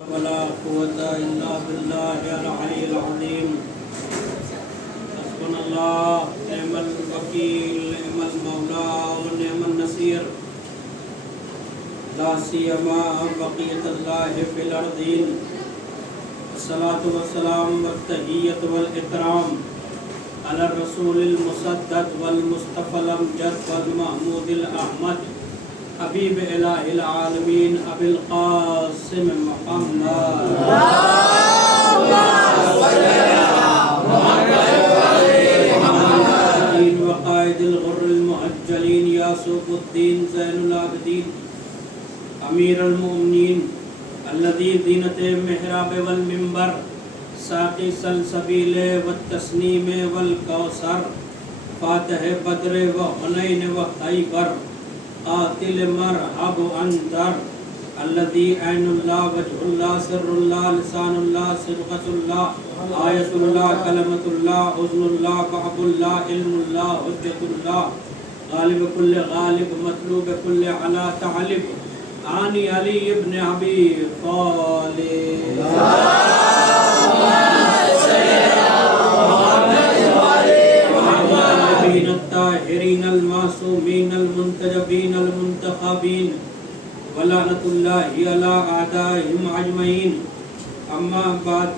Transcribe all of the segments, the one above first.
ولا قوة إلا بالله العلي العظيم حسبنا الله نعم الوكيل نعم المولى ونعم النصير لا سيما بقية الله في الأرضين الصلاة والسلام والتحية والإكرام على الرسول المسدد والمصطفى الأمجد والمحمود الأحمد حبیب الہ العالمین ابی القاسم محمد وقائد الغر المحجلین یاسوف الدین زین العابدین امیر المؤمنین الذی زینت محراب والمنبر ساقی سلسبیل والتسنیم والکوثر فاتح بدر وحنین وخیبر قاتل مرحب انذر الذي عين الله وجه الله سر الله لسان الله صدقة الله آية الله كلمة الله حزن الله بحب الله علم الله حجة الله غالب كل غالب مطلوب كل على تعلب عاني علي ابن أبي طالب الطاهرين المعصومين المنتجبين المنتخبين ولعنة الله على أعدائهم أجمعين أما بعد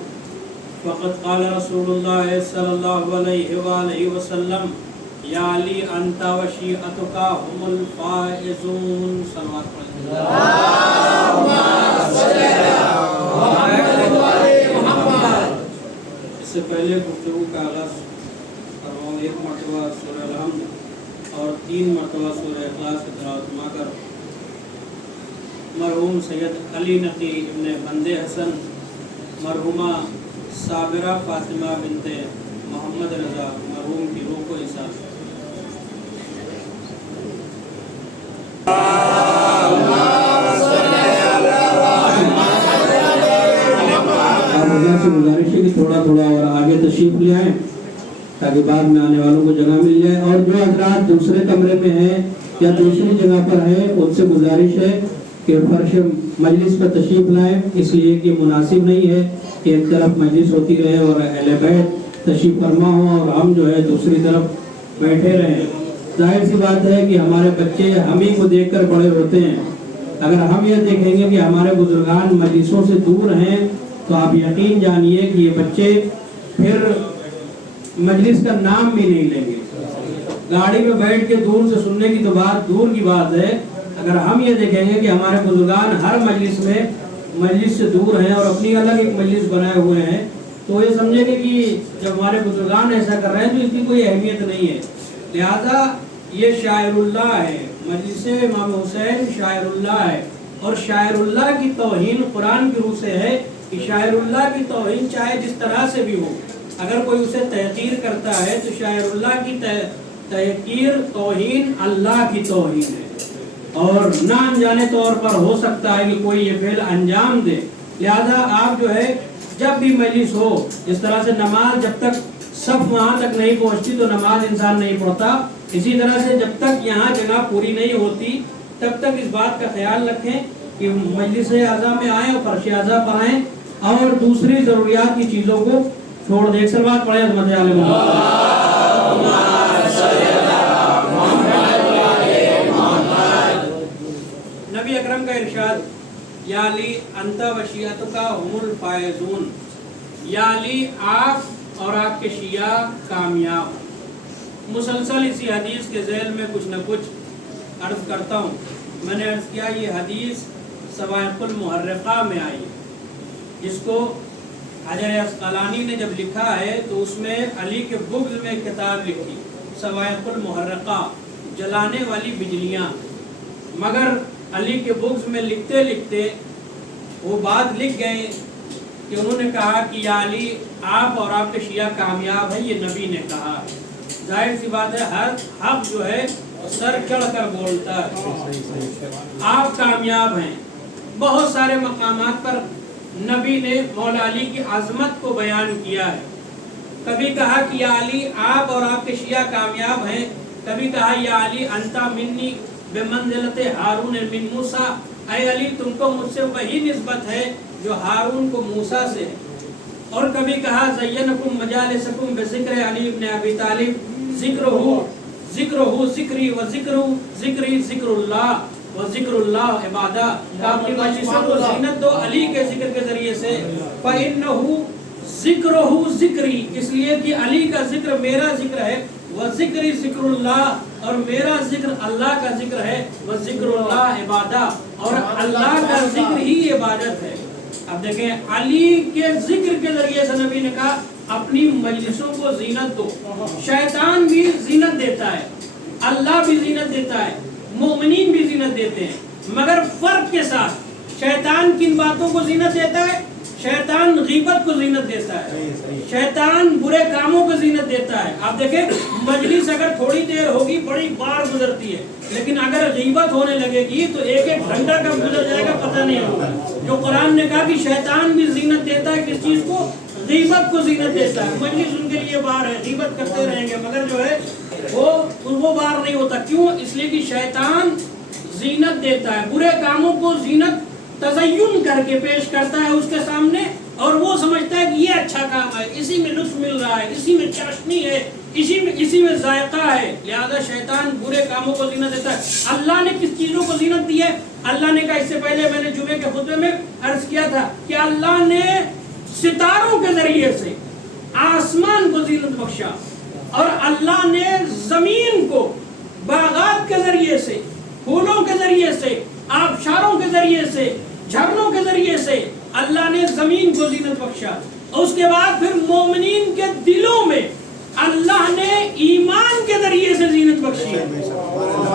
فقد قال رسول الله صلى الله عليه وآله وسلم يا علي أنت وشيعتك هم الفائزون صلوات اللهم صل على محمد. اس سے پہلے گفتگو کا آغاز ایک مرتبہ سورہ الحمد اور 3 مرتبہ سورہ اخلاص کی تلاوت فرما کر مرحوم سید علی نقی ابن بندے حسن مرحومہ صابرہ فاطمہ بنت محمد رضا مرحوم کی روح کو احساس گزارش ہے کہ تھوڑا اور آگے تشریف لے آئیں تاکہ بعد میں آنے والوں کو جگہ مل جائے، اور جو حضرات دوسرے کمرے میں ہیں یا دوسری جگہ پر ہیں ان سے گزارش ہے کہ فرش مجلس پر تشریف لائیں، اس لیے کہ مناسب نہیں ہے کہ ایک طرف مجلس ہوتی رہے اور اہل بیت تشریف فرما ہوں اور ہم جو ہے دوسری طرف بیٹھے رہیں۔ ظاہر سی بات ہے کہ ہمارے بچے ہم ہی کو دیکھ کر بڑے ہوتے ہیں، اگر ہم یہ دیکھیں گے کہ ہمارے بزرگان مجلسوں سے دور ہیں تو آپ یقین جانیے کہ یہ بچے پھر مجلس کا نام بھی نہیں لیں گے۔ گاڑی میں بیٹھ کے دور سے سننے کی تو بات دور کی بات ہے، اگر ہم یہ دیکھیں گے کہ ہمارے بزرگان ہر مجلس میں مجلس سے دور ہیں اور اپنی الگ ایک مجلس بنائے ہوئے ہیں تو یہ سمجھیں گے کہ جب ہمارے بزرگان ایسا کر رہے ہیں تو اس کی کوئی اہمیت نہیں ہے۔ لہذا یہ شاعر اللہ ہے، مجلس امام حسین شاعر اللہ ہے، اور شاعر اللہ کی توہین قرآن کی روح سے ہے کہ شاعر اللہ کی توہین چاہے جس طرح سے بھی ہو، اگر کوئی اسے تحقیر کرتا ہے تو شاعر اللہ کی تحقیر توہین اللہ کی توہین ہے، اور نہ انجانے طور پر ہو سکتا ہے کہ کوئی یہ فعل انجام دے۔ لہذا آپ جو ہے جب بھی مجلس ہو، اس طرح سے نماز جب تک صف وہاں تک نہیں پہنچتی تو نماز انسان نہیں پڑھتا، اسی طرح سے جب تک یہاں جگہ پوری نہیں ہوتی تب تک اس بات کا خیال رکھیں کہ مجلس اعضاء میں آئیں اور فرش اعضاء پر آئیں اور دوسری ضروریات کی چیزوں کو چھوڑ دے۔ ایک سلوات پڑھیں عظمت عالم نبی اکرم کا ارشاد یا علی انت و شیعتک هم الفائزون، یا علی آپ اور آپ کے شیعہ کامیاب۔ مسلسل اسی حدیث کے ذیل میں کچھ نہ کچھ عرض کرتا ہوں۔ میں نے عرض کیا یہ حدیث صواعق المحرقہ میں آئی ہے، جس کو حجر عسقلانی نے جب لکھا ہے تو اس میں علی کے بغض میں کتاب لکھی صواعق المحرقہ، جلانے والی بجلیاں، مگر علی کے بغض میں لکھتے لکھتے وہ بات لکھ گئے کہ انہوں نے کہا کہ یا علی آپ اور آپ کے شیعہ کامیاب ہیں، یہ نبی نے کہا۔ ظاہر سی بات ہے ہر حق جو ہے سر چڑھ کر بولتا ہے، آپ کامیاب ہیں۔ بہت سارے مقامات پر نبی نے مولا علی کی عظمت کو بیان کیا ہے، کبھی کہا کہ یا علی آپ اور آپ کے شیعہ کامیاب ہیں، کبھی کہا یا علی انتا منی بمنزلت ہارون من موسیٰ، اے علی تم کو مجھ سے وہی نسبت ہے जो हारून को मूसा से है। और कभी कहा ज़य्यनकुम मजालिसकुम बिज़िक्र अली इब्न अबी तालिब, ज़िक्रुहु ज़िक्री व ज़िक्री ज़िक्रुल्लाह व ज़िक्रुल्लाह इबादा। अपनी मजलिसों को ज़ीनत दो अली के ज़िक्र के ज़रिए से। फ़इन्नहु ज़िक्रुहु ज़िक्री, इसलिए कि अली का ज़िक्र मेरा ज़िक्र है। व ज़िक्री ज़िक्रुल्लाह, और मेरा ज़िक्र अल्लाह का ज़िक्र है। व ज़िक्रुल्लाह इबादा, और अल्लाह का ज़िक्र ही इबादत है। अब देखें, अली के ज़िक्र के ज़रिए से नबी ने कहा अपनी मजलिसों को ज़ीनत दो। शैतान भी ज़ीनत देता है, अल्लाह भी ज़ीनत देता है, मोमिनीन भी ज़ीनत देते हैं, मगर फ़र्क के साथ। शैतान किन बातों को ज़ीनत देता है? शैतान गीबत को ज़ीनत देता है, शैतान बुरे कामों को ज़ीनत देता है। आप देखें, मजलिस अगर थोड़ी देर होगी बड़ी बार गुजरती है, लेकिन अगर गीबत होने लगेगी तो एक एक घंटा कब गुजर जाएगा पता नहीं होगा। जो कुरान ने कहा कि शैतान भी ज़ीनत देता है, किस चीज़ को? गीबत को ज़ीनत देता है। मजलिस उनके लिए बार है, गीबत करते रहेंगे, मगर जो है वो बार नहीं होता। क्यों? इसलिए कि शैतान ज़ीनत देता है, बुरे कामों को ज़ीनत तज़य्युन करके पेश करता है उसके सामने, और वो समझता है कि ये अच्छा काम है, इसी में लुत्फ मिल रहा है, इसी में चाशनी है, इसी में जायका है। लिहाजा शैतान बुरे कामों को ज़ीनत देता है। अल्लाह ने किस चीज़ों को ज़ीनत दी है? अल्लाह ने कहा, इससे पहले मैंने जुमे के खुतबे में अर्ज किया था कि अल्लाह ने सितारों के जरिए से आसमान को ज़ीनत बख्शा, और अल्लाह ने ज़मीन को बागात के जरिए से, फूलों के जरिए से, आबशारों के जरिए से, झरनों के जरिए से अल्लाह ने जमीन को ज़ीनत बख्शा। और उसके बाद फिर मोमिनीन के दिलों में अल्लाह ने ईमान के जरिए से ज़ीनत बख्शी।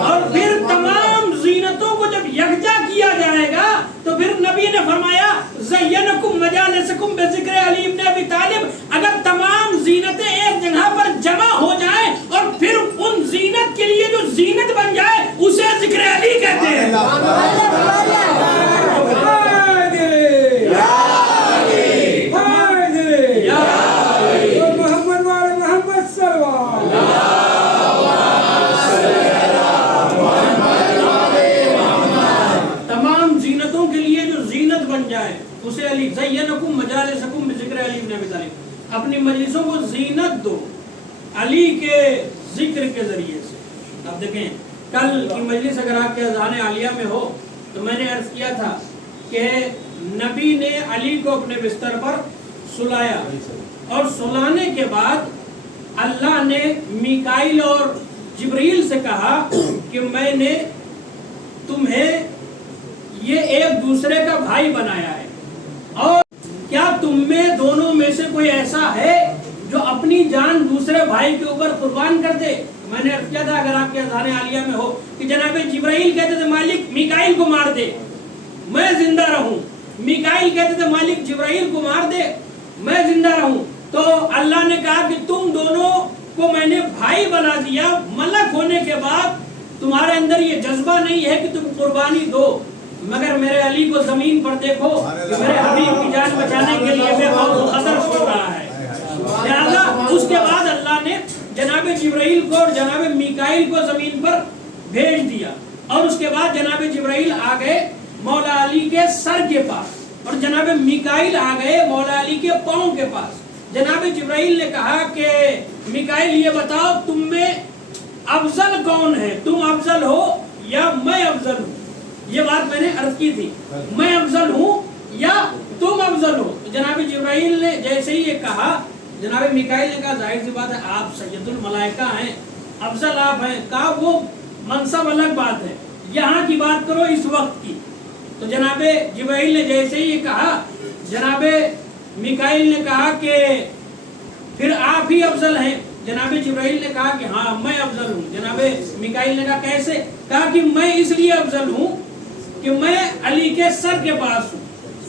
और फिर तमाम ज़ीनतों को जब यकजा किया जाएगा तो फिर नबी ने फरमाया ज़य्यनकुम मजालिसकुम बिज़िक्र अली इब्न अबी तालिब। अगर तमाम ज़ीनतें एक जगह पर जमा हो जाए और फिर उन ज़ीनत के लिए जो ज़ीनत बन जाए उसे ज़िक्र अली कहते हैं। तमाम ज़ीनतों के लिए जो ज़ीनत बन जाए उसे अली। ज़य्यनकुम मजालिसकुम बिज़िक्र अली इब्न अबी तालिब। अपनी मजलिसों को ज़ीनत दो अली के जिक्र के जरिए से। अब देखें, कल की मजलिस अगर आपके अज़ान आलिया में हो तो मैंने अर्ज किया था कि नबी ने अली को अपने बिस्तर पर सुलाया, और सुलाने के बाद अल्लाह ने मीकाईल और जिब्रील से कहा कि मैंने तुम्हें ये एक दूसरे का भाई बनाया है, और क्या तुम में दोनों में से कोई ऐसा है जो अपनी जान दूसरे भाई के ऊपर कुर्बान कर दे? मैंने अर्ज किया था अगर आपके अज़ान आलिया में हो कि जनाब जिब्राइल कहते थे मालिक मीकाईल को मार दे, मैं जिंदा रहूं। मीकाईल कहते थे मालिक जिब्राइल को मार दे, मैं जिंदा रहूं। तो अल्लाह ने कहा कि तुम दोनों को मैंने भाई बना दिया। मलक होने के बाद तुम्हारे अंदर ये जज्बा नहीं है कि तुम कुर्बानी दो, मगर मेरे अली को जमीन पर देखो कि मेरे हबीब की जान बचाने के लिए बेखौफ खतर सो रहा है। लिहाजा उसके बाद अल्लाह ने जनाब जिब्राइल को और जनाब मीकाईल को जमीन पर भेज दिया, और उसके बाद जनाब जिब्राइल आ गए मौला अली के सर के पास, और जनाब मीकाईल आ गए मौला अली के पाँव के पास। जनाब जिब्राइल ने कहा कि मीकाईल ये बताओ तुम में अफजल कौन है, तुम अफजल हो या मैं अफजल हूँ? ये बात मैंने अर्ज की थी, मैं अफजल हूँ या तुम अफजल हो? तो जनाब जिब्राइल ने जैसे ही ये कहा, जनाब मीकाईल ने कहा जाहिर सी बात है आप सैयदुल मलाइका हैं, अफजल आप हैं। कहा वो मनसब अलग बात है, यहाँ की बात करो इस वक्त की। तो जनाब जिब्राइल ने जैसे ही कहा, जनाब मीकाईल ने कहा कि फिर आप ही अफजल हैं। जनाब जिब्राइल ने कहा कि हाँ मैं अफजल हूँ। जनाब मीकाईल ने कहा कैसे? कहा कि मैं इसलिए अफजल हूँ कि मैं अली के सर के पास हूँ,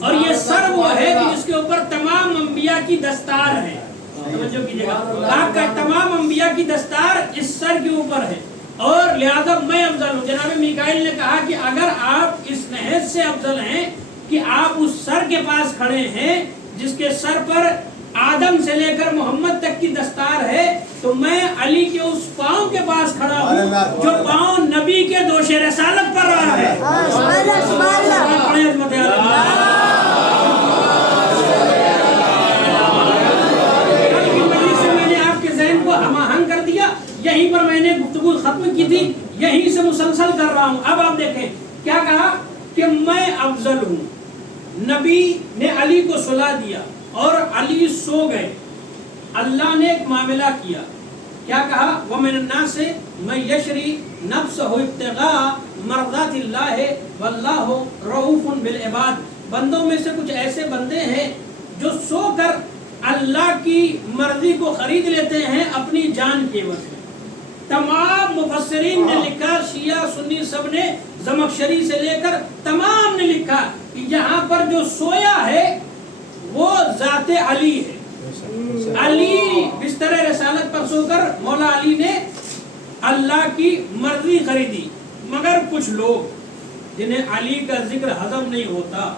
और ये सर वो है कि जिसके ऊपर तमाम अंबिया की दस्तार है। तवज्जो कीजिएगा, आपका तमाम अंबिया की दस्तार इस सर के ऊपर है, और लिहाजा मैं अफजल हूँ। जनाब मीकाईल ने कहा कि अगर आप इस नहज से अफजल हैं कि आप उस सर के पास खड़े हैं जिसके सर पर आदम से लेकर मोहम्मद तक की दस्तार है, तो मैं अली के उस पाँव के पास खड़ा हूँ जो पाँव नबी के दोशे रसालत पर रहा है। نے گفتگو ختم کی تھی یہیں سے مسلسل کر رہا ہوں. اب آپ دیکھیں کیا کہا کہ میں افضل ہوں. نبی نے علی کو سلا دیا اور علی سو گئے. اللہ نے ایک معاملہ کیا, کیا کہا وَمِنَ النَّاسِ مَن يَشْرِي نَفْسَهُ ابْتِغَاءَ مَرْضَاتِ اللَّهِ وَاللَّهُ رَءُوفٌ بِالْعِبَادِ. بندوں میں سے کچھ ایسے بندے ہیں جو سو کر اللہ کی مرضی کو خرید لیتے ہیں اپنی جان کے عوض میں. تمام مفسرین نے لکھا, شیعہ سنی سب نے, زمخشری سے لے کر تمام نے لکھا کہ یہاں پر جو سویا ہے وہ ذات علی ہے. علی بستر رسالت پر سو کر مولا علی نے اللہ کی مرضی خریدی. مگر کچھ لوگ جنہیں علی کا ذکر ہضم نہیں ہوتا,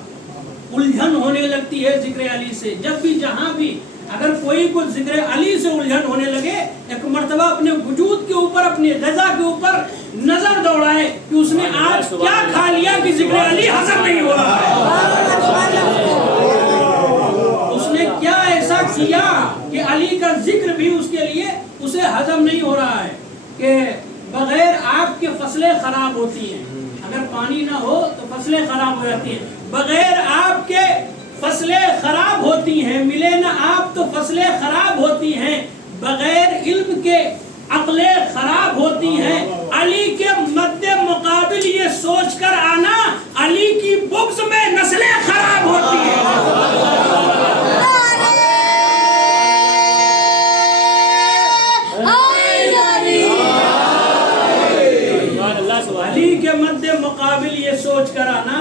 الجھن ہونے لگتی ہے ذکر علی سے. جب بھی جہاں بھی اگر کوئی کو ذکر علی سے الجھن ہونے لگے, ایک مرتبہ اپنے وجود کے اوپر, اپنی غذا کے اوپر نظر دوڑائے کہ اس نے آج کیا کھا لیا کہ ذکر علی ہضم نہیں ہو رہا ہے. اس نے کیا ایسا کیا کہ علی کا ذکر بھی اس کے لیے اسے ہضم نہیں ہو رہا ہے. کہ بغیر آگ کے فصلیں خراب ہوتی ہیں, اگر پانی نہ ہو تو فصلیں خراب ہو جاتی ہیں. بغیر آب کے فصلیں خراب ہوتی ہیں, ملے نہ آپ تو فصلیں خراب ہوتی ہیں. بغیر علم کے عقلیں خراب ہوتی ہیں. علی کے مد مقابل یہ سوچ کر آنا, علی کی بغض میں نسلیں خراب ہوتی ہیں. علی کے مد مقابل یہ سوچ کر آنا,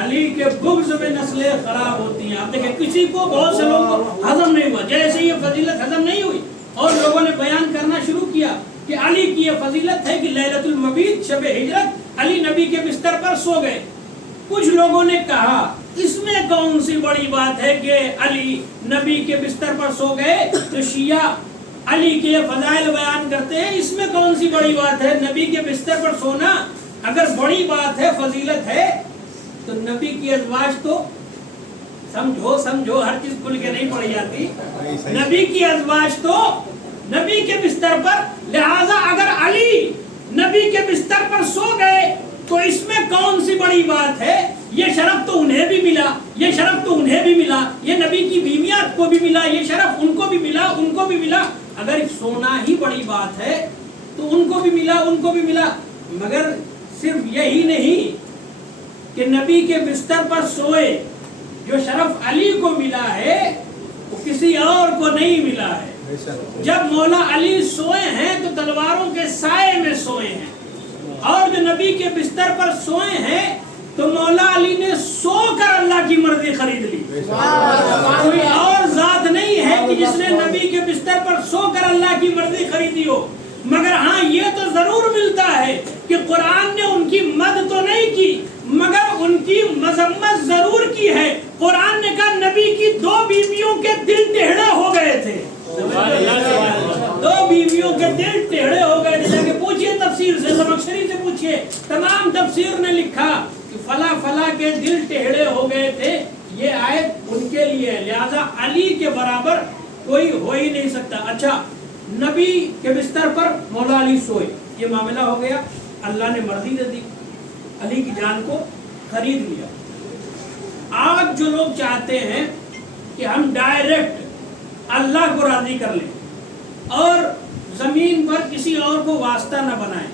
علی کے بغض میں نسلیں خراب ہوتی ہیں. آپ دیکھیں کسی کو, بہت سے لوگوں کو ہضم نہیں ہوا. جیسے یہ فضیلت ہضم نہیں ہوئی اور لوگوں نے بیان کرنا شروع کیا کہ علی کی یہ فضیلت ہے کہ لیلۃ المبیت, شب ہجرت, علی نبی کے بستر پر سو گئے. کچھ لوگوں نے کہا اس میں کون سی بڑی بات ہے کہ علی نبی کے بستر پر سو گئے. تو شیعہ علی کے فضائل بیان کرتے ہیں, اس میں کون سی بڑی بات ہے. نبی کے بستر پر سونا اگر بڑی بات ہے, فضیلت ہے, تو نبی کی ازواج تو سمجھو ہر چیز کھل کے نہیں پڑی جاتی. نبی کی ازواج تو نبی کے بستر پر, لہذا اگر علی نبی کے بستر پر سو گئے تو اس میں کون سی بڑی بات ہے. یہ شرف تو انہیں بھی ملا, یہ شرف تو انہیں بھی ملا, یہ نبی کی بیویات کو بھی ملا, یہ شرف ان کو بھی ملا, ان کو بھی ملا. اگر سونا ہی بڑی بات ہے تو ان کو بھی ملا, ان کو بھی ملا. مگر صرف یہی نہیں کہ نبی کے بستر پر سوئے, جو شرف علی کو ملا ہے وہ کسی اور کو نہیں ملا ہے. جب مولا علی سوئے ہیں تو تلواروں کے سائے میں سوئے ہیں, اور جو نبی کے بستر پر سوئے ہیں تو مولا علی نے سو کر اللہ کی مرضی خرید لی. کوئی اور ذات نہیں ہے کہ جس نے نبی کے بستر پر سو کر اللہ کی مرضی خریدی ہو. مگر ہاں یہ تو ضرور ملتا ہے کہ قرآن نے ان کی مد تو نہیں کی مگر ان کی مذمت ضرور کی ہے. قرآن نے کہا نبی کی 2 بیویوں کے دل ٹیڑھے ہو گئے تھے. 2 بیویوں کے دل ٹیڑھے ہو گئے تھے. کہ پوچھئے تفسیر سے, زمخشری سے پوچھئے, تمام تفسیر نے لکھا کہ فلاں فلاں کے دل ٹیڑھے ہو گئے تھے. یہ آیت ان کے لیے ہے, لہذا علی کے برابر کوئی ہو ہی نہیں سکتا. اچھا, نبی کے بستر پر مولا علی سوئے, یہ معاملہ ہو گیا. اللہ نے مرضی دے دی, علی کی جان کو خرید لیا. آج جو لوگ چاہتے ہیں کہ ہم ڈائریکٹ اللہ کو راضی کر لیں اور زمین پر کسی اور کو واسطہ نہ بنائیں,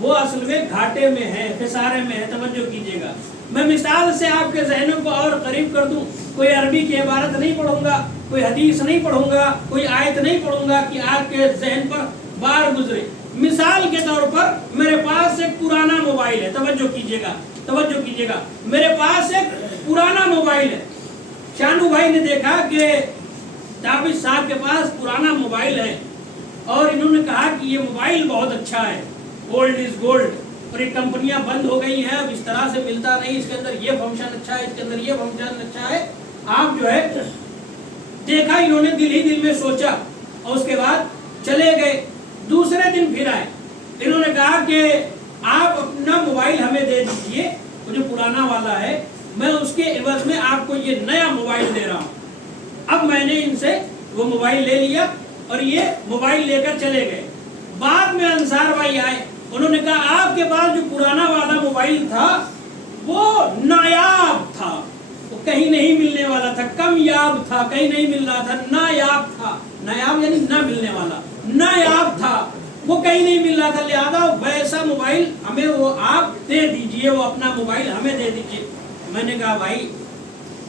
وہ اصل میں گھاٹے میں ہے, خسارے میں ہے. توجہ کیجیے گا, میں مثال سے آپ کے ذہنوں کو اور قریب کر دوں. کوئی عربی کی عبارت نہیں پڑھوں گا, کوئی حدیث نہیں پڑھوں گا, کوئی آیت نہیں پڑھوں گا کہ آپ کے ذہن پر بار گزرے. مثال کے طور پر میرے پاس ایک پرانا موبائل ہے. توجہ کیجیے گا, توجہ کیجیے گا, میرے پاس ایک پرانا موبائل ہے. شانو بھائی نے دیکھا کہ تابش صاحب کے پاس پرانا موبائل ہے اور انہوں نے کہا کہ یہ موبائل بہت اچھا ہے, گولڈ از گولڈ, اور یہ کمپنیاں بند ہو گئی ہیں, اب اس طرح سے ملتا نہیں, اس کے اندر یہ فنکشن اچھا ہے, اس کے اندر یہ فنکشن اچھا ہے. آپ جو ہے دیکھا, انہوں نے دل ہی دل میں سوچا اور اس کے بعد چلے گئے. دوسرے دن پھر آئے, انہوں نے کہا کہ آپ اپنا موبائل ہمیں دے دیجئے, وہ جو پرانا والا ہے, میں اس کے عوض میں آپ کو یہ نیا موبائل دے رہا ہوں. اب میں نے ان سے وہ موبائل لے لیا اور یہ موبائل لے کر چلے گئے. बाद में अंसार भाई आए, उन्होंने कहा आपके पास जो पुराना वाला मोबाइल था वो नायाब था, वो कहीं नहीं मिलने वाला था, कम याब था, कहीं नहीं मिल रहा था, नायाब था, नायाब यानी ना मिलने वाला, नायाब था, वो कहीं नहीं मिल रहा था, लिहाजा वैसा मोबाइल हमें वो आप दे दीजिए, वो अपना मोबाइल हमें दे दीजिए। मैंने कहा भाई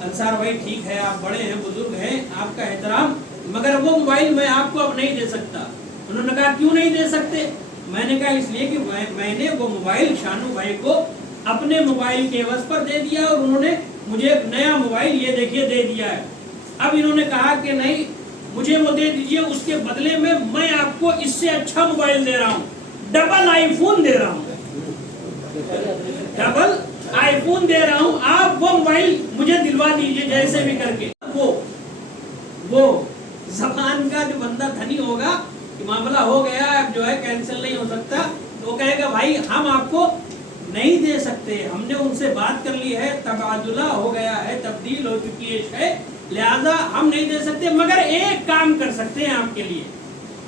अंसार भाई ठीक है, आप बड़े हैं, बुजुर्ग हैं, आपका एहतराम, मगर वो मोबाइल मैं आपको अब नहीं दे सकता। उन्होंने कहा क्यों नहीं दे सकते? मैंने कहा इसलिए कि मैंने वो मोबाइल शानू भाई को अपने मोबाइल के एवज पर दे दिया और उन्होंने मुझे एक नया मोबाइल ये देखिए दे दिया है। अब इन्होंने कहा कि नहीं मुझे वो दे दीजिए, उसके बदले में मैं आपको इससे अच्छा मोबाइल दे रहा हूँ, डबल आईफोन दे रहा हूँ, डबल आईफोन दे रहा हूँ, आप वो मोबाइल मुझे दिलवा दीजिए जैसे भी करके। वो जबान का जो बंदा धनी होगा कि मामला हो गया अब जो है कैंसिल नहीं हो सकता, तो कहेगा भाई हम आपको नहीं दे सकते, हमने उनसे बात कर ली है, तबादुला हो गया है, तब्दील हो चुकी है, लिहाजा हम नहीं दे सकते, मगर एक काम कर सकते हैं आपके लिए,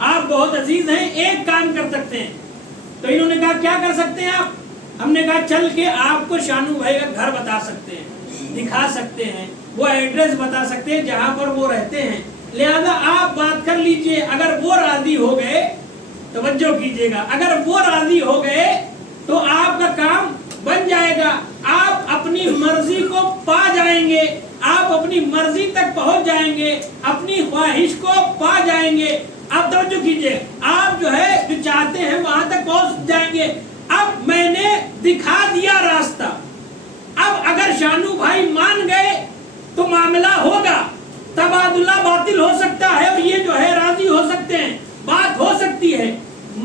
आप बहुत अजीज हैं, एक काम कर सकते हैं। तो इन्होंने कहा क्या कर सकते हैं आप? हमने कहा चल के आपको शानू भाई का घर बता सकते हैं, दिखा सकते हैं, वो एड्रेस बता सकते हैं जहां पर वो रहते हैं, लिहाजा आप बात कर लीजिए। अगर वो राजी हो गए, तवज्जो कीजिएगा, अगर वो राजी हो गए तो आपका काम बन जाएगा, आप अपनी मर्जी को पा जाएंगे, आप अपनी मर्जी तक पहुंच जाएंगे, अपनी ख्वाहिश को पा जाएंगे। आप तवज्जो कीजिए, आप जो है जो चाहते हैं वहां तक पहुंच जाएंगे। अब मैंने दिखा दिया रास्ता, अब अगर शानू भाई मान गए तो मामला होगा, तबादुला बातिल हो सकता है और ये जो है राजी हो सकते हैं, बात हो सकती है,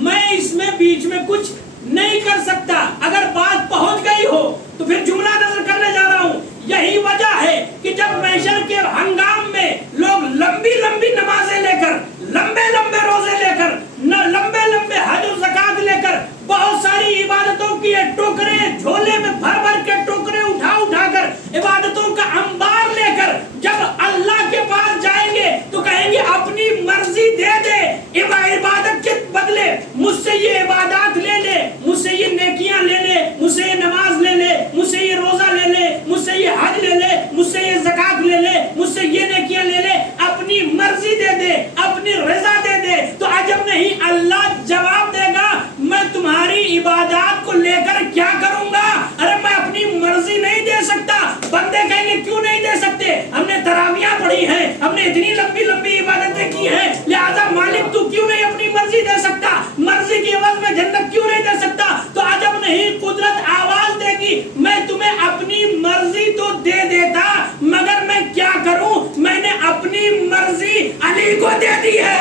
मैं इसमें बीच में कुछ नहीं कर सकता। अगर बात पहुंच गई हो तो फिर जुमला नजर करने जा रहा हूं। यही वजह है कि जब महशर के हंगाम में लोग लंबी लंबी नमाजें लेकर, लंबे लंबे रोजे लेकर, लंबे लंबे हज और ज़कात लेकर, बहुत सारी इबादतों की टोकरे झोले में भर भर के टोकरे उठा उठा कर इबादतों का अंबार लेकर जब अल्लाह के पास जाएंगे तो कहेंगे अपनी मर्जी दे दे, इबादत के बदले मुझसे ये इबादत ले ले, मुझसे ये नेकियां ले ले, मुझसे ये नमाज ले ले, मुझसे ये रोजा ले ले, मुझसे ये हज ले ले, मुझसे ये ज़कात ले ले, मुझसे ये नेकियां ले ले, अपनी मर्जी दे दे, अपनी रजा दे दे। तो अजब नहीं अल्लाह जवाब देगा मैं तुम्हारी इबादत को लेकर क्या करूंगा? अरे मैं अपनी मर्जी नहीं दे सकता। बंदे कहेंगे क्यों नहीं दे सकते? हमने तरावियां पढ़ी हैं, हमने इतनी लंबी लंबी इबादतें की हैं, लिहाजा मालिक तू क्यों नहीं अपनी मर्जी दे सकता? मर्जी की एवज में जन्नत क्यों नहीं दे सकता? तो अजब नहीं कुदरत आवाज देगी मैं तुम्हें अपनी मर्जी तो दे देता, मगर मैं क्या करूं? मैंने अपनी मर्जी अली को दे दी है।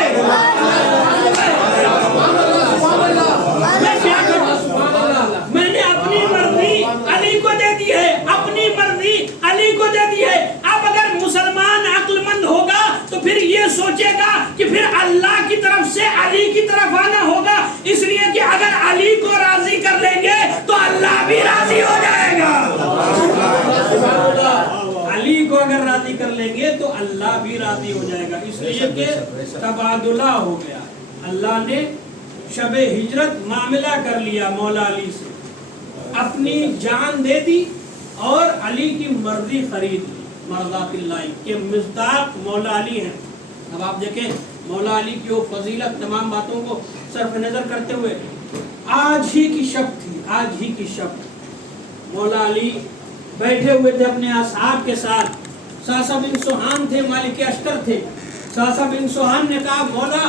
मैं क्या करूं? मैंने अपनी मर्जी अली को दे दी है, अपनी मर्जी अली को दे दी है। अब अगर मुसलमान अक्लमंद होगा तो फिर ये सोचेगा कि फिर अल्लाह की तरफ से अली की तरफ आना होगा, इसलिए कि अगर अली को राजी कर लेंगे तो अल्लाह भी राजी हो जाएगा। अली को अगर राजी कर लेंगे तो अल्लाह भी राजी हो जाएगा, इसलिए कि तबादुला हो गया। अल्लाह ने शबे हिजरत मामला कर लिया मौला अली से, अपनी जान दे दी और अली की मर्जी खरीद ली। मर्ज़ातिल्लाह के मिस्दाक मौला अली हैं। अब आप देखें मौला अली की वो फजीलत, तमाम बातों को सर्फ नजर करते हुए आज ही की शब थी, आज ही की शब मौला अली बैठे हुए थे अपने असहाब के साथ। सासा बिन सुहान थे, मालिक अश्तर थे। सासा बिन सुहान ने कहा मौला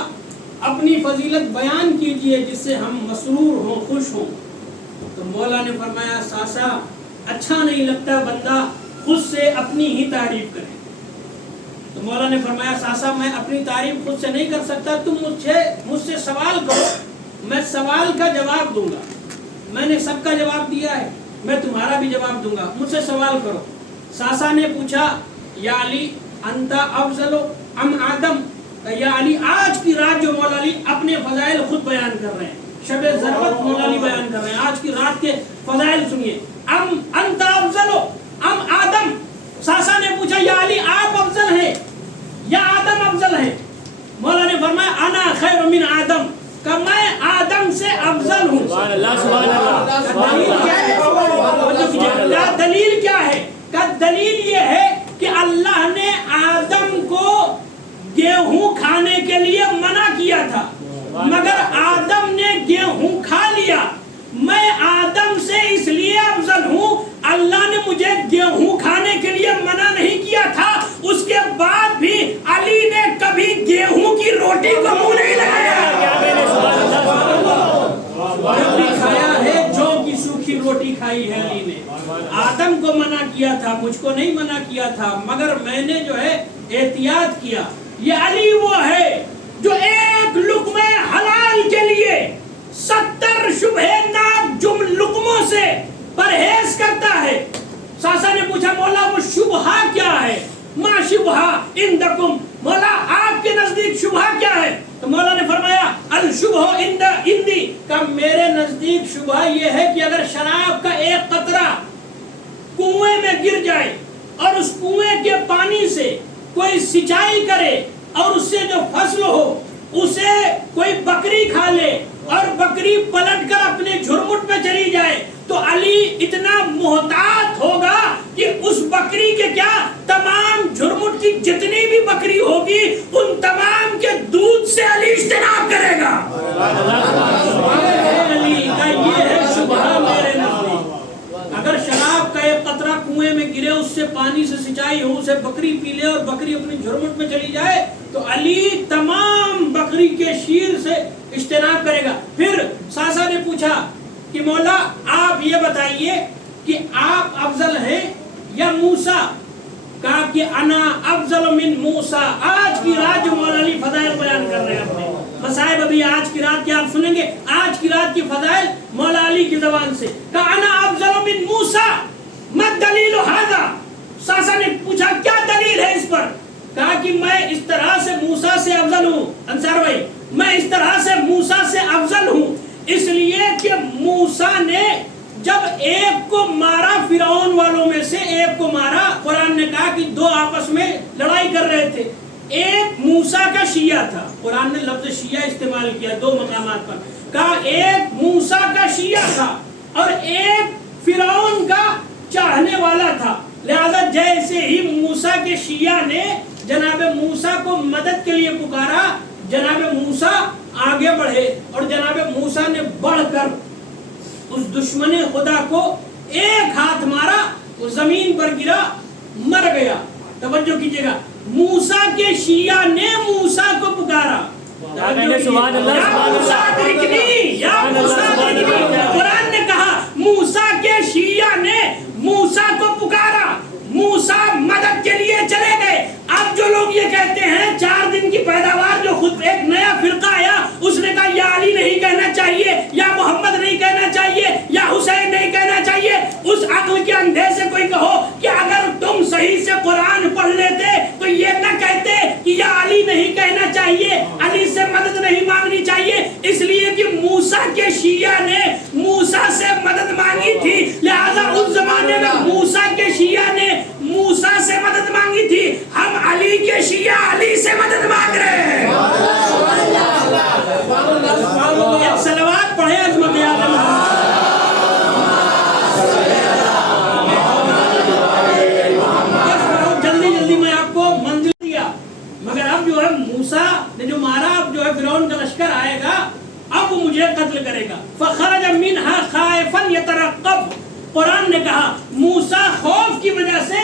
अपनी फजीलत बयान कीजिए जिससे हम मसरूर हों, खुश हों। तो मौला ने फरमाया सासा अच्छा नहीं लगता बंदा खुद से अपनी ही तारीफ करे। तो मौला ने फरमाया सासा मैं अपनी तारीफ खुद से नहीं कर सकता, तुम मुझसे सवाल करो, मैं सवाल का जवाब दूंगा। मैंने सबका जवाब दिया है, मैं तुम्हारा भी जवाब दूंगा, मुझसे सवाल करो। सासा ने पूछा या अली अंता अफजलो अम आदम, या अली आज की रात जो मौला अली अपने फजाइल खुद बयान कर रहे हैं, शबे ज़रवत मौला अली बयान कर रहे हैं, आज की रात के फजाइल सुनिए। अम अंता अफजलो अम आदम, सासा ने पूछा या अली आप अफजल हैं या आदम अफजल है? मौला ने फरमाया अना खैर मिन आदम, का मैं کھانے کے لیے منع کیا تھا مگر آدم نے گیہوں کھا لیا. میں آدم سے اس لیے افضل ہوں اللہ نے مجھے گیہوں کھانے کے لیے منع نہیں کیا تھا. اس کے بعد بھی علی نے کبھی گیہوں کی روٹی کو منہ نہیں لگایا. جب بھی کھایا ہے جو کی سوکھی روٹی کھائی ہے علی نے. آدم کو منع کیا تھا مجھ کو نہیں منع کیا تھا مگر میں نے جو ہے احتیاط کیا. یہ علی وہ ہے جو ایک لقمے حلال کے لیے 70 شبہ ناک لقموں سے پرہیز کرتا ہے. ساسا نے پوچھا مولا وہ شبہ کیا ہے؟ ما شبہ عندکم، مولا آپ کے نزدیک شبہ کیا ہے؟ تو مولا نے فرمایا الشبہ عندی، کہ میرے نزدیک شبہ یہ ہے کہ اگر شراب کا ایک قطرہ کنویں میں گر جائے اور اس کنویں کے پانی سے کوئی سینچائی کرے اور اس سے جو فصل ہو اسے کوئی بکری کھا لے اور بکری پلٹ کر اپنے جھرمٹ میں چلی جائے تو علی اتنا محتاط ہوگا کہ اس بکری کے کیا تمام جھرمٹ کی جتنی بھی بکری ہوگی ان تمام کے دودھ سے علی اجتناب کرے گا. علی کا یہ ہے شبہ میرے نزدیک. اگر شراب کا ایک قطرہ کنویں میں گرے اس سے پانی سے سینچائی ہو اسے بکری پی لے اور بکری اپنی جھرمٹ میں چلی جائے تو علی تمام بکری کے شیر سے اجتناب کرے گا. پھر ساسا نے پوچھا کہ مولا آپ یہ بتائیے کہ آپ افضل ہیں یا موسیٰ؟ کہا کہ انا افضل من موسیٰ. آج کی رات جو مولا علی فضائل بیان کر رہے ہیں اپنے مصائب ابھی آج کی رات کی آپ سنیں گے. آج کی رات کی فضائل مولا علی کی زبان سے. کہا انا افضل من موسیٰ ما دلیل ھذا. ساسا نے پوچھا کیا دلیل ہے اس پر؟ کہا کہ میں اس طرح سے موسیٰ سے افضل ہوں. انصار بھائی میں اس طرح سے موسیٰ سے افضل ہوں اس لیے کہ موسیٰ نے جب ایک کو مارا فرعون والوں میں سے ایک کو مارا. قرآن نے کہا کہ دو آپس میں لڑائی کر رہے تھے. ایک موسیٰ کا شیعہ تھا. قرآن نے لفظ شیعہ استعمال کیا دو مقامات پر. کہا ایک موسیٰ کا شیعہ تھا اور ایک فرعون کا چاہنے والا تھا. لہذا جیسے ہی موسیٰ کے شیعہ نے جناب موسیٰ کو مدد کے لیے پکارا جناب موسیٰ آگے بڑھے اور جناب موسیٰ نے بڑھ کر اس دشمن خدا کو ایک ہاتھ مارا وہ زمین پر گرا مر گیا. توجہ کیجئے گا موسیٰ کے شیعہ نے موسیٰ کو پکارا. قرآن نے کہا موسیٰ کے شیعہ نے موسیٰ کو پکارا. موسیٰ مدد کے لیے چلے گئے. اب جو لوگ یہ کہتے ہیں 4 دن کی پیداوار جو خود ایک نیا فرقہ آیا اس نے کہا یا علی نہیں کہنا چاہیے یا محمد نہیں کہنا چاہیے یا حسین نہیں کہنا چاہیے. اس عقل کے اندھے سے کوئی کہو کہ اگر تم صحیح سے قرآن پڑھ لیتے تو یہ نہ کہتے کہ یا علی نہیں کہنا چاہیے علی سے مدد نہیں مانگنی چاہیے. اس لیے کہ موسیٰ کے شیعہ نے موسیٰ سے مدد مانگی تھی لہذا اس زمانے میں موسیٰ کے شیعہ نے موسیٰ سے مدد مانگی تھی. ہم علی کے شیعہ علی سے مدد مانگ رہے ہیں. ایک صلوات پڑھیں عظمت عالم. جلدی جلدی میں آپ کو منزل دیا مگر اب جو ہے موسیٰ نے جو مارا اب جو ہے فرعون کا لشکر آئے گا اب وہ مجھے قتل کرے گا. فخرج منها خائفا يترقب. قرآن نے کہا موسیٰ خوف کی وجہ سے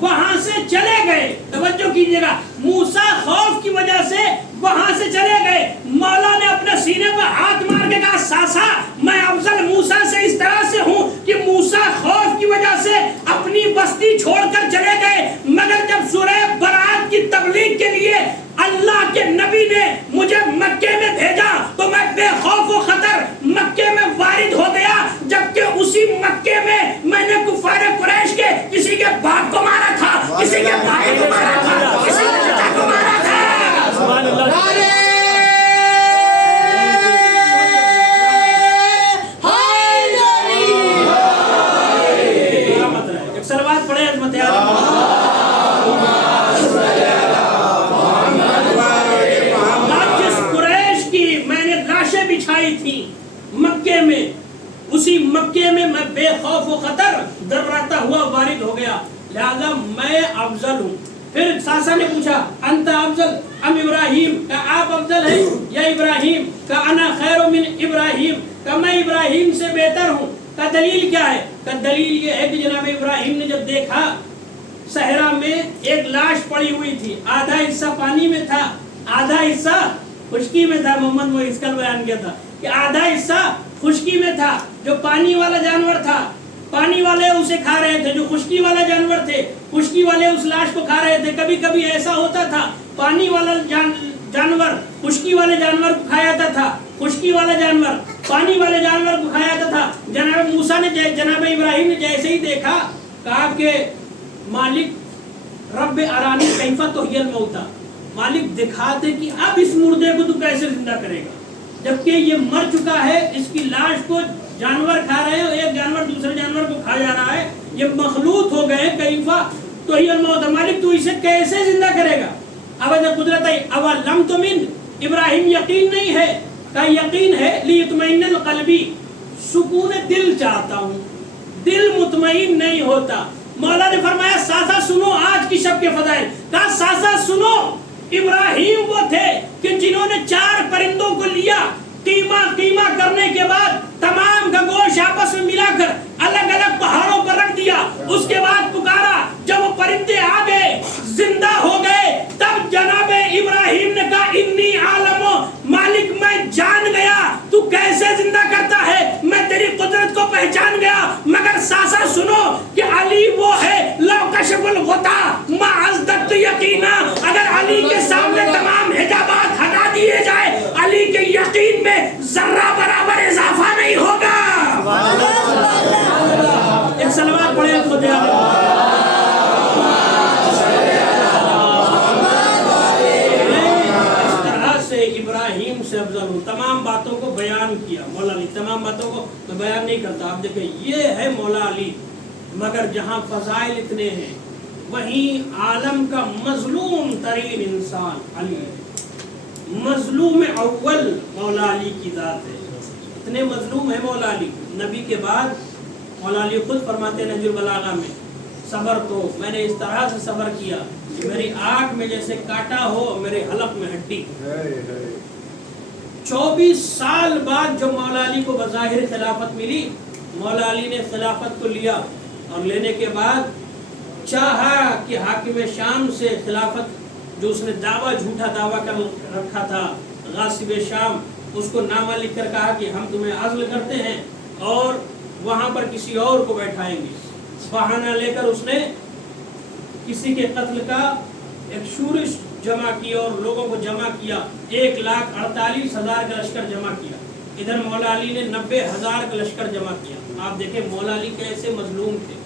وہاں سے چلے گئے. توجہ کیجئے گا موسیٰ خوف کی وجہ سے وہاں سے چلے گئے. مولا نے اپنے سینے پر ہاتھ مار کے کہا ساسا میں افضل موسیٰ سے اس طرح سے ہوں کہ موسیٰ خوف کی وجہ سے اپنی بستی چھوڑ کر چلے گئے مگر جب سورہ برات کی تبلیغ کے لیے اللہ کے نبی نے مجھے مکے میں بھیجا تو میں بے خوف و خطر مکے میں وارد ہو گیا. جبکہ اسی مکے میں نے کفار قریش کے کسی کے باپ کو مارا تھا کسی کے بھائی کو مارا تھا کسی کے چچا کو مارا تھا. ایک سلوات پڑھے عظمت بچھائی تھی مکے میں اسی مکے میں بے خوف و خطر دراتا ہوا وارد ہو گیا لہذا میں افضل ہوں. پھر ساسا نے پوچھا انت افضل अम इब्राहिम का आप अफजल है या इब्राहिम का अना खैर मिन इब्राहिम का मैं इब्राहिम से बेहतर हूँ। का दलील क्या है? का दलील ये है कि जनाब इब्राहिम ने जब देखा सहरा में एक लाश पड़ी हुई थी, आधा हिस्सा पानी में था, आधा हिस्सा खुश्की में था। मोहम्मद वो इसका बयान किया था कि आधा हिस्सा खुश्की में था, जो पानी वाला जानवर था पानी वाले उसे खा रहे थे, जो खुश्की वाला जानवर थे खुश्की वाले उस लाश को खा रहे थे। कभी कभी ऐसा होता था पानी वाला जानवर खुश्की वाले जानवर को खा जाता था, खुश्की वाला जानवर पानी वाले जानवर को खा जाता था। जनाब मूसा ने जनाब इब्राहिम ने जैसे ही देखा, कहा कि मालिक रब्बे अरानी कैफा तुहियल मौता, मालिक दिखा दे कि अब इस मुर्दे को तू कैसे जिंदा करेगा, जबकि ये मर चुका है, इसकी लाश को जानवर खा रहे हैं, एक जानवर दूसरे जानवर को खा जा रहा है, ये मखलूत हो गए। कैफा तुहियल मौता, मालिक तू इसे कैसे जिंदा करेगा? अब कुदरत है अवा लम तुमिन, इब्राहिम यकीन नहीं है, का यकीन है लियतमइन्नल क़ल्बी, सुकून दिल चाहता हूँ, दिल मुतमईन नहीं होता। मौला ने फरमाया सासा सुनो आज की शब के फजाइल, कहा सासा सुनो इब्राहिम वो थे कि जिन्होंने 4 परिंदों को लिया, कीमा करने के बाद तमाम का गोश्त आपस में मिलाकर अलग अलग पहाड़ों पर रख दिया, उसके बाद पुकारा, जब वो परिंदे आ गए जिंदा हो गए, तब जनाब इब्राहिम ने कहा इन्नी आलमो, मालिक मैं जान गया तू कैसे जिंदा करता है, मैं तेरी कुदरत को पहचान गया। मगर सासा सुनो कि अली वो है लौ कशफुल गुता मा अज़दत यकीना, अगर अली के सामने तमाम हिजाबात हटा दिए जाए, अली के यकीन में जर्रा बराबर इजाफा नहीं होगा। एक सलवात पढ़े खुद इब्राहिम से अफजल हूँ। तमाम बातों को बयान किया मौला अली, तमाम बातों को मैं बयान नहीं करता। आप देखें ये है मौला अली, मगर जहाँ फजाइल इतने हैं वहीं आलम का मजलूम तरीन इंसान अली है। मजलूम अव्वल मौला अली की जात है, इतने मजलूम है मौला अली। नबी के बाद मौला अली खुद फरमाते हैं नजरुल बलागा में, सबर तो मैंने इस तरह से सबर किया कि मेरी आँख में जैसे कांटा हो, मेरे हलक में हड्डी। 24 साल बाद जो मौला अली को बज़ाहिर खिलाफत मिली, मौला अली ने खिलाफत को लिया और लेने के बाद चाहा कि हाकिम शाम से खिलाफत जो उसने दावा झूठा दावा कर रखा था गासिब शाम, उसको नामा लिख कर कहा कि हम तुम्हें अज़्ल करते हैं और वहाँ पर किसी और को बैठाएंगे। बहाना लेकर उसने किसी के कत्ल का एक शूरिश जमा की और लोगों को जमा किया, 1,48,000 का लश्कर जमा किया। इधर मौला अली ने 90,000 का लश्कर जमा किया। आप देखें मौला अली कैसे मजलूम थे,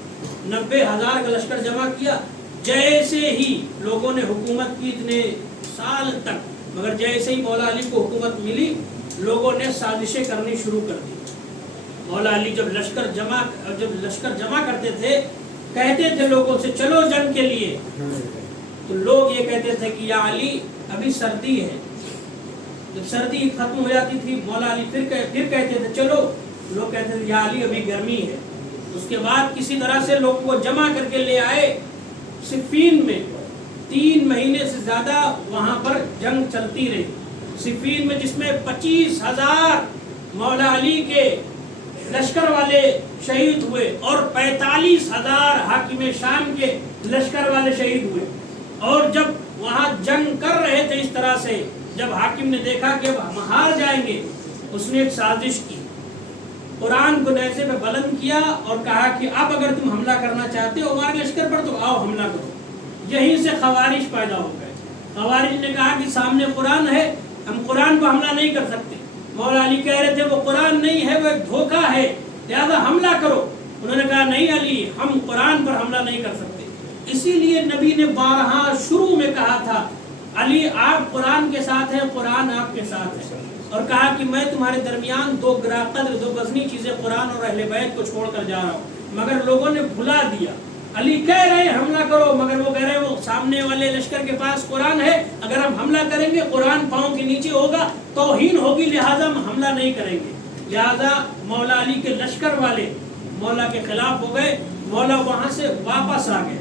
90,000 का लश्कर जमा किया। जैसे ही लोगों ने हुकूमत की इतने साल तक, मगर जैसे ही मौला अली को हुकूमत मिली, लोगों ने साजिशें करनी शुरू कर दी। मौला अली जब लश्कर जमा करते थे, कहते थे लोगों से चलो जंग के लिए, तो लोग ये कहते थे कि या अली अभी सर्दी है। जब सर्दी खत्म हो जाती थी, मौला अली फिर कहते थे चलो, लोग कहते थे या अली अभी गर्मी है। उसके बाद किसी तरह से लोग को जमा करके ले आए सिफ़ीन में। 3 महीने से ज्यादा वहां पर जंग चलती रही सिफ़ीन में, जिसमें 25,000 मौला अली के लश्कर वाले शहीद हुए और 45,000 हाकिम शाम के लश्कर वाले शहीद हुए। और जब वहां जंग कर रहे थे इस तरह से, जब हाकिम ने देखा कि अब हम हार जाएंगे, उसने एक साजिश की, कुरान को नेज़े पे बुलंद किया और कहा कि अब अगर तुम हमला करना चाहते हो हमारे लश्कर पर, तो आओ हमला करो। यहीं से खवारिज पैदा हो गए। खवारिज ने कहा कि सामने कुरान है, हम कुरान पर हमला नहीं कर सकते। मौला अली कह रहे थे वो कुरान नहीं है, वो एक धोखा है, लिहाजा हमला करो। उन्होंने कहा नहीं अली, हम कुरान पर हमला नहीं कर सकते। इसीलिए नबी ने 12 शुरू में कहा था अली आप कुरान के साथ हैं, कुरान आपके साथ है, और कहा कि मैं तुम्हारे दरमियान 2 गिराकद्र 2 वज़नी चीज़ें कुरान और अहले बैत को छोड़कर जा रहा हूँ। मगर लोगों ने भुला दिया। अली कह रहे हमला करो, मगर वो कह रहे वो सामने वाले लश्कर के पास कुरान है, अगर हम हमला करेंगे कुरान पाँव के नीचे होगा, तौहीन होगी, लिहाजा हम हमला नहीं करेंगे। लिहाजा मौला अली के लश्कर वाले मौला के खिलाफ हो गए। मौला वहाँ से वापस आ गए।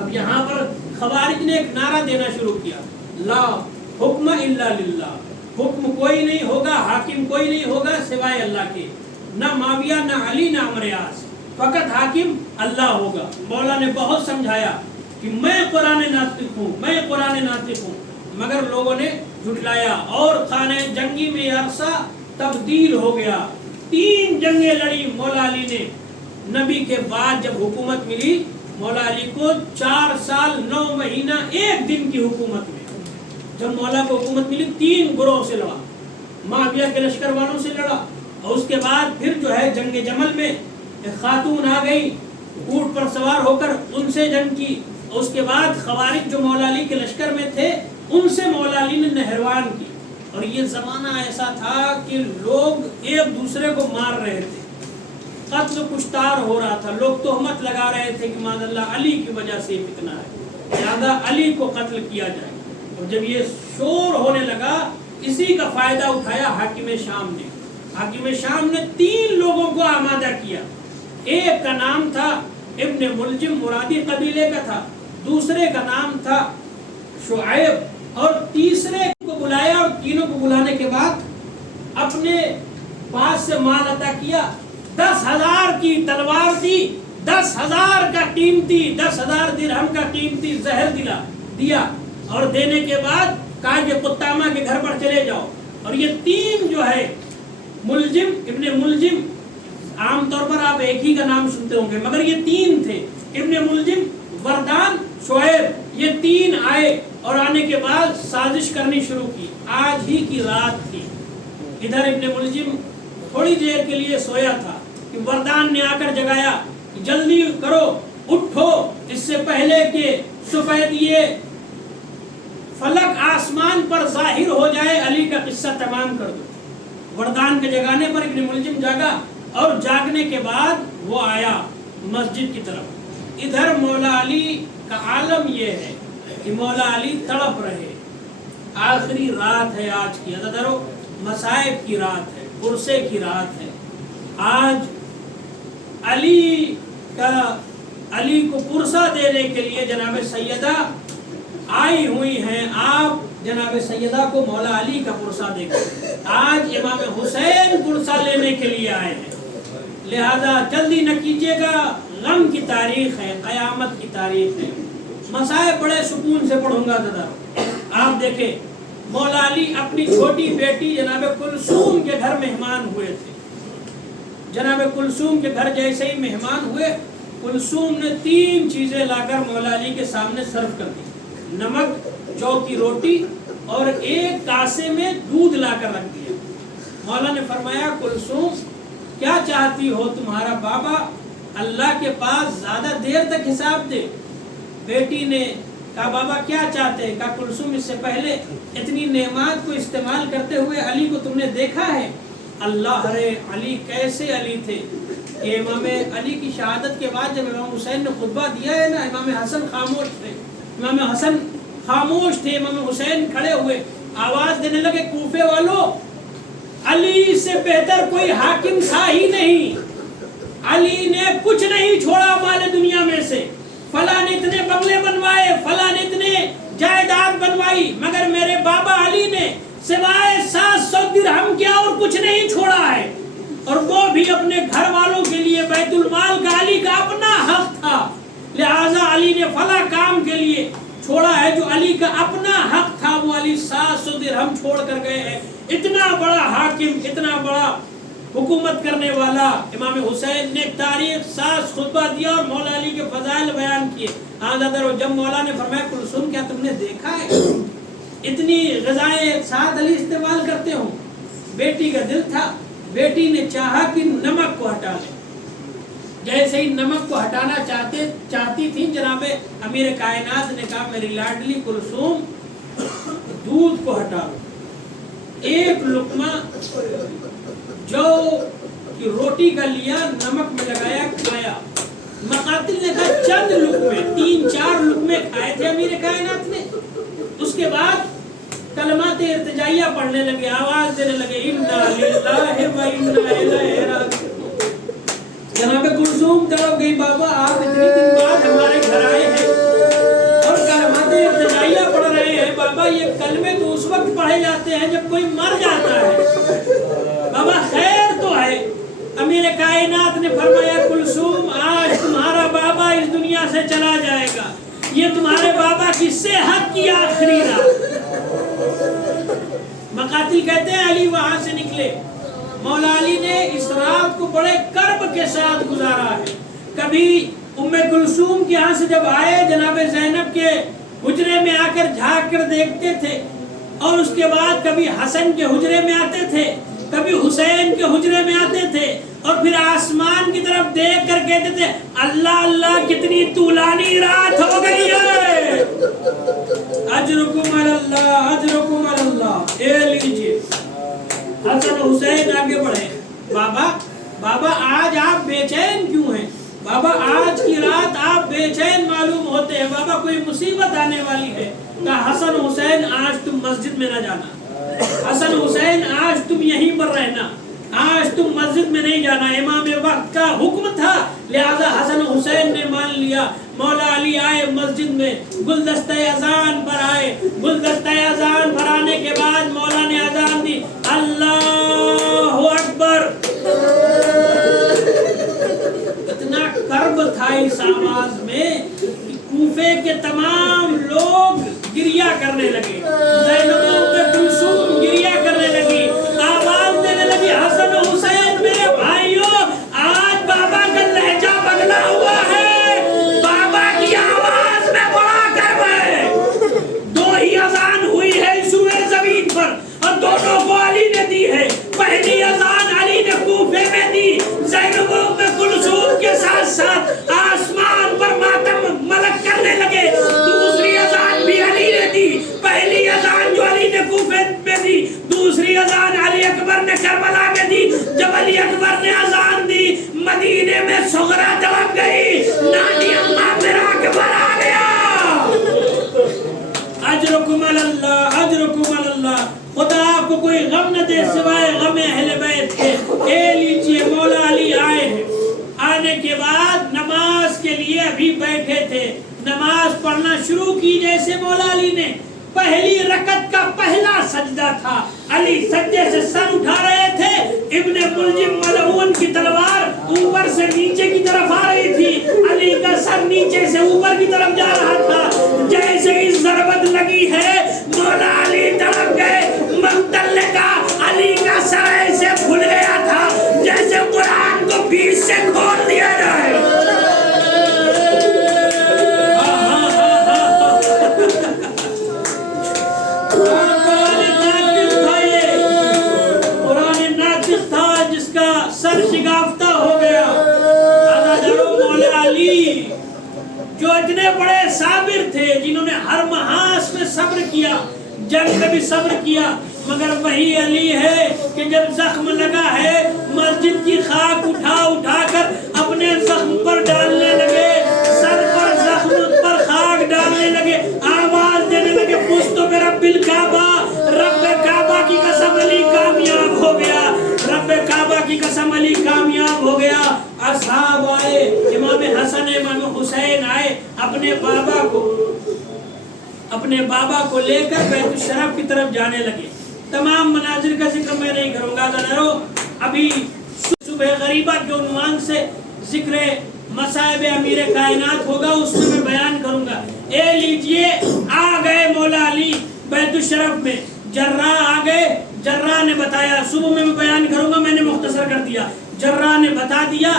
अब यहाँ पर खवारिज ने एक नारा देना शुरू किया, ला हुक्म इल्ला लिल्लाह, हुक्म कोई नहीं होगा, हाकिम कोई नहीं होगा सिवाय अल्लाह के, ना माविया ना अली ना अमरियास, फकत हाकिम अल्लाह होगा। मौला ने बहुत समझाया कि मैं कुरान नातिक हूँ, मैं कुरान नातिक हूँ, मगर लोगों ने झुटलाया और खाने जंगी में अरसा तब्दील हो गया। 3 जंगें लड़ी मौला अली ने। नबी के बाद जब हुकूमत मिली मौला अली को 4 साल 9 महीना 1 दिन की हुकूमत में, जब मौला को हुकूमत मिली 3 ग्रोह से लड़ा, माविया के लश्कर वालों से लड़ा, और उसके बाद फिर जो है जंग जमल में एक खातून आ गई ऊंट पर सवार होकर, उनसे जंग की। उसके बाद खवारिज जो मौला अली के लश्कर में थे उनसे मौला अली ने नहरवान की। और ये ज़माना ऐसा था कि लोग एक दूसरे को मार रहे थे, कत्ल कुश्तार हो रहा था, लोग तोहमत लगा रहे थे कि माज़अल्लाह अली की वजह से फितना है, ज़्यादा अली को कत्ल किया जाए। और जब ये शोर होने लगा, इसी का फ़ायदा उठाया हाकिम शाम ने। हाकिम शाम ने 3 लोगों को आमादा किया। एक का नाम था इब्न मुलजिम, मुरादी कबीले का था, दूसरे का नाम था शुआइब, और तीसरे को बुलाया। और तीनों को बुलाने के बाद अपने पास से माल अता किया। 10,000 की तलवार दी, 10,000 का कीमती, 10,000 दिरहम का कीमती जहर दिया, और देने के बाद कहा कि कुत्तामा के घर पर चले जाओ। और ये 3 जो है मुलजिम, इब्न मुलजिम, आमतौर पर आप एक ही का नाम सुनते होंगे, मगर ये 3 थे, इब्न मुलजिम, वरदान, शुएब, ये 3 आए। और आने के बाद साजिश करनी शुरू की। आज ही की रात थी, इधर इब्न मुलजिम थोड़ी देर के लिए सोया था कि वरदान ने आकर जगाया कि जल्दी करो, उठो, इससे पहले कि सफेद ये फलक आसमान पर जाहिर हो जाए, अली का किस्सा तमाम कर दो। वरदान के जगाने पर इब्न मुलजिम जागा, और जागने के बाद वो आया मस्जिद की तरफ। इधर मौला अली का आलम ये है कि मौला अली तड़प रहे। आखिरी रात है आज की, अदरो मसाइब की रात है, पुरसे की रात है। आज अली को पुरसा देने के लिए जनाब सैयदा आई हुई हैं। आप जनाब सैयदा को मौला अली का पुरसा देंगे। आज इमाम हुसैन पुरसा लेने के लिए आए हैं, लिहाजा जल्दी न कीजिएगा, गम की तारीख है, क़यामत की तारीख है। मसाइब बड़े सुकून से पढ़ूंगा दादा। आप देखें मौला अली अपनी छोटी बेटी जनाब कुलसूम के घर मेहमान हुए थे। जनाब कुलसूम के घर जैसे ही मेहमान हुए, कुलसूम ने 3 चीजें लाकर मौला अली के सामने सर्व कर दी। नमक, जौ की रोटी और एक कासे में दूध लाकर रख दिया। मौला ने फरमाया, कुलसूम क्या चाहती हो तुम्हारा बाबा अल्लाह के पास ज्यादा देर तक हिसाब दे। बेटी ने कहा, बाबा क्या चाहते हैं? कहा, कुलसूम इससे पहले इतनी नेमत को इस्तेमाल करते हुए अली को तुमने देखा है? अल्लाह रे, अली कैसे अली थे कि इमाम अली की शहादत के बाद जब इमाम हुसैन ने खुतबा दिया है ना, इमाम हसन खामोश थे, इमाम हसन खामोश थे, इमाम हुसैन खड़े हुए आवाज देने लगे, कूफे वालों, अली से बेहतर कोई हाकिम था ही नहीं। अली ने कुछ नहीं छोड़ा माले दुनिया में से। फला ने इतने बंगले बनवाए, फला ने इतने जायदाद बनवाई, मगर मेरे बाबा अली ने सिवाय 700 दिरहम के और कुछ नहीं छोड़ा है। और वो भी अपने घर वालों के लिए, बैतुल माल का अली का अपना हक था, लिहाजा अली ने फला काम के लिए छोड़ा है जो अली का अपना हक था। वो अली 700 दिरहम छोड़ कर गए हैं। इतना बड़ा हाकिम, इतना बड़ा हुकूमत करने वाला इमाम हुसैन ने तारीख साज खुतबा दिया और मौला अली के फजाइल बयान किए। जब मौला ने फरमाया, कुलसूम क्या तुमने देखा है इतनी ग़िज़ाएं साथ अली इस्तेमाल करते हो? बेटी का दिल था, बेटी ने चाहा कि नमक को हटा ले। जैसे ही नमक को हटाना चाहती थी, जनाबे अमीर कायनात ने कहा, मेरी लाडली कुलसूम दूध को हटा लो। एक लुकमा जो कि रोटी का लिया, नमक में लगाया, खाया। मकातिल ने कहा, चंद लुकमे, 3-4 लुकमे खाए थे अमीर कायनात ने। उसके बाद कलमात इर्तिजाइया पढ़ने लगे, आवाज देने लगे, इन्ना लिल्लाहि व इन्ना इलैहि राजिऊन। जनाब कुलसूम तड़प गई, बाबा आप इतने दिन बाद हमारे घर आए हैं और कलमात इर्तिजाइया पढ़ रहे हैं। बाबा ये कलमे तो उस वक्त पढ़े जाते हैं जब कोई मर जाता है। बाबा खैर तो है, अमीर कायनात ने फरमाया कुलसूम आज तुम्हारा बाबा इस दुनिया से चला जाएगा, ये तुम्हारे बाबा की सेहत की आखिरी रात। मकातिल कहते हैं अली वहां से निकले, मौला अली ने इस रात को बड़े कर्ब के साथ गुजारा है। कभी उम्मे कुलसूम के यहाँ से जब आए, जनाब ज़ैनब के हुजरे में आकर झांक कर देखते थे, और उसके बाद कभी हसन के हुजरे में आते थे, कभी हुसैन के हुजरे में आते थे, और फिर आसमान की तरफ देख कर कहते थे अल्लाह अल्लाह कितनी तूलानी रात हो गई है। अजरुकुम अल्लाह अजरुकुम अल्लाह। ए लीजिए हसन हुसैन आगे बढ़े, बाबा बाबा आज आप बेचैन क्यों हैं? बाबा आज की रात आप बेचैन मालूम होते हैं, बाबा कोई मुसीबत आने वाली है। कहा हसन हुसैन आज तुम मस्जिद में न जाना, हसन हुसैन आज तुम यहीं पर रहना, आज तुम मस्जिद में नहीं जाना। इमाम वक्त का हुक्म था, लिहाजा हसन हुसैन ने मान लिया। मौला अली आए मस्जिद में, गुलदस्ते अजान पर आए, गुलदस्ते अजान पर आने के बाद मौला ने अजान दी, अल्लाहु अकबर। इतना कर्ब था इस आवाज में कि कूफे के तमाम लोग गिरिया करने लगे, ज़ैनब कुलसूम गिरिया करने लगी, आवाज देने लगी हसन हुसैन मेरे भाइयों आज बाबा का लहजा बदला हुआ है, बाबा की आवाज में बड़ा कर्ब है। दो ही अजान हुई है सूए जमीन पर और दोनों को अली ने दी है। पहली अजान अली ने कूफे में दी, ज़ैनब कुलसूम के साथ साथ आसमान पर मातम मलक करने लगे। दूसरी अजान भी अली ने दी, पहली अजान जो अली ने कूफे में दी, दूसरी अजान अली अकबर ने करबला में दी। जब अली अकबर ने अजान दी, मदीने में सुगरा तड़प गई, नानी अम्मा मेरा अकबर आ गया। अजरुकुम अल्लाह अजरुकुम अल्लाह। खुदा आपको कोई गम न दे सिवाय गम अहले बैत के। ए लीजिए मौला अली आए हैं, आने के बाद नमाज के लिए अभी बैठे थे, नमाज पढ़ना शुरू की। जैसे मौला अली ने पहली रकत का पहला सजदा था, अली सजदे से सर उठा रहे थे, इब्ने मुलजिम मलऊन की तलवार ऊपर से नीचे की तरफ आ रही थी, अली का सर नीचे से ऊपर की तरफ जा रहा था। जैसे ही ज़रबत लगी है मौला अली तड़प गए, मुतल्ले का अली का सर ऐसे फूल गया था जैसे कुरान को बीच से खोल दिया जाए। कुरान नातिक था जिसका सर शिगाफ्ता हो गया। मौला अली जो इतने बड़े साबिर थे, जिन्होंने हर महास में सब्र किया, जंग में भी सब्र किया, मगर वही अली है कि जब जख्म लगा है मस्जिद की खाक उठा उठा कर अपने जख्म पर डालने लगे, सर पर जख्म पर खाक डालने लगे, आवाज देने लगे पुश्तो में रब्बिल काबा, रब्बे काबा की कसम अली कामयाब हो गया, रब्बे काबा की कसम अली कामयाब हो गया। असहाब आए, इमाम हसन इमाम हुसैन आए, अपने बाबा को लेकर बैतुल शरफ की तरफ जाने लगे। तमाम मनाजिर का जिक्र मैं नहीं करूंगा, अभी सुबह गरीबा के उन्वान से जिक्र मसाइब अमीर कायनात होगा, उसमें मैं बयान करूंगा। ए लीजिए आ गए मौला अली बैतुल शरफ में, जर्रा आ गए, जर्रा ने बताया, सुबह में मैं बयान करूंगा, मैंने मुख्तसर कर दिया। जर्रा ने बता दिया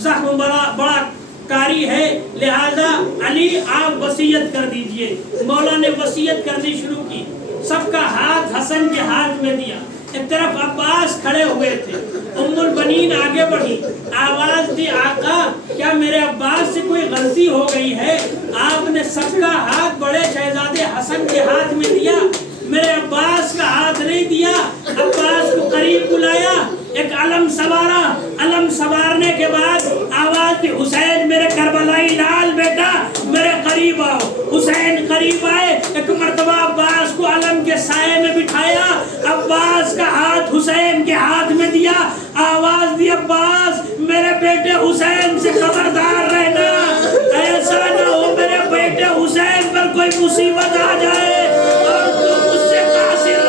जख्म बड़ा कारी है, लिहाजा अली आप वसीयत कर दीजिए। मौला ने वसीयत करनी शुरू की, सबका हाथ हसन के हाथ में दिया। एक तरफ अब्बास खड़े हुए थे, उम्मुल बनीन आगे बढ़ी, आवाज दी आका क्या मेरे अब्बास से कोई गलती हो गई है? आपने सबका हाथ बड़े शहजादे हसन के हाथ में दिया, मेरे अब्बास का हाथ नहीं दिया। अब्बास को करीब बुलाया, एक अलम सवारा, अलम सवारने के बाद आवाज दी हुसैन मेरे करबलाई लाल बेटा मेरे करीब आओ। हुसैन करीब आए, एक मर्तबा अब्बास को अलम के साये में बिठाया, अब्बास का हाथ हुसैन के हाथ में दिया, आवाज दी अब्बास मेरे बेटे हुसैन से खबरदार रहना, ऐसा न हो मेरे बेटे हुसैन पर कोई मुसीबत आ जाए और तुम उससे कासिर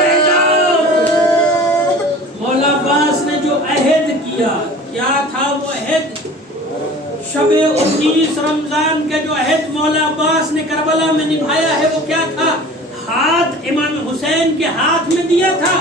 शब 19 रमजान का जो अहद मौला अब्बास ने करबला में निभाया है वो क्या था? हाथ इमाम हुसैन के हाथ में दिया था,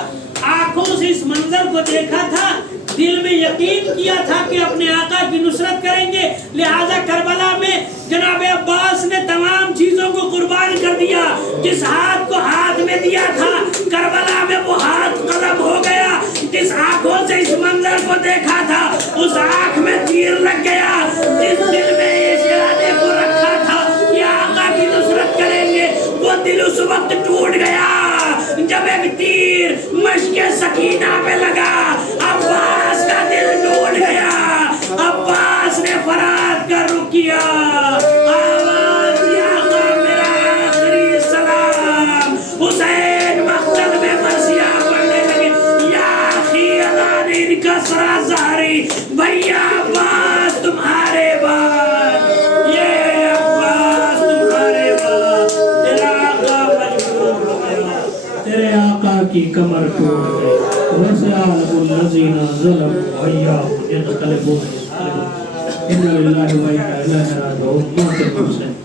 आंखों से इस मंजर को देखा था, दिल में यकीन किया था कि अपने आका की नुसरत करेंगे। लिहाजा करबला में जनाब अब्बास ने तमाम चीजों को कुर्बान कर दिया। जिस हाथ को हाथ में दिया था करबला में वो हाथ कलम हो गया। जिस आंखों से इस मंजर को देखा था उस आंख में तीर लग गया। जिस दिल में इस इरादे को रखा था कि आका की नुसरत करेंगे वो दिल उस वक्त टूट गया जब एक तीर मशके सकीना पे लगा। अब्बास का दिल टूट गया। अब्बास ने फराद कर रुक किया। आवाज दिया मेरा आखिरी सलाम। हुसैन मक्तल में मरसिया पढ़ने लगे। या अखी अलान इनका सरा ज़ाहरी, भैया अब्बास तुम्हारे बाद, ये अब्बास तुम्हारे बाद। तेरा आका मजबूर हो गया, तेरे आका की कमर टूट गई। वसअलजीना ज़लम भैया इन्ना लिल्लाहि व इन्ना इलैहि राजिऊन।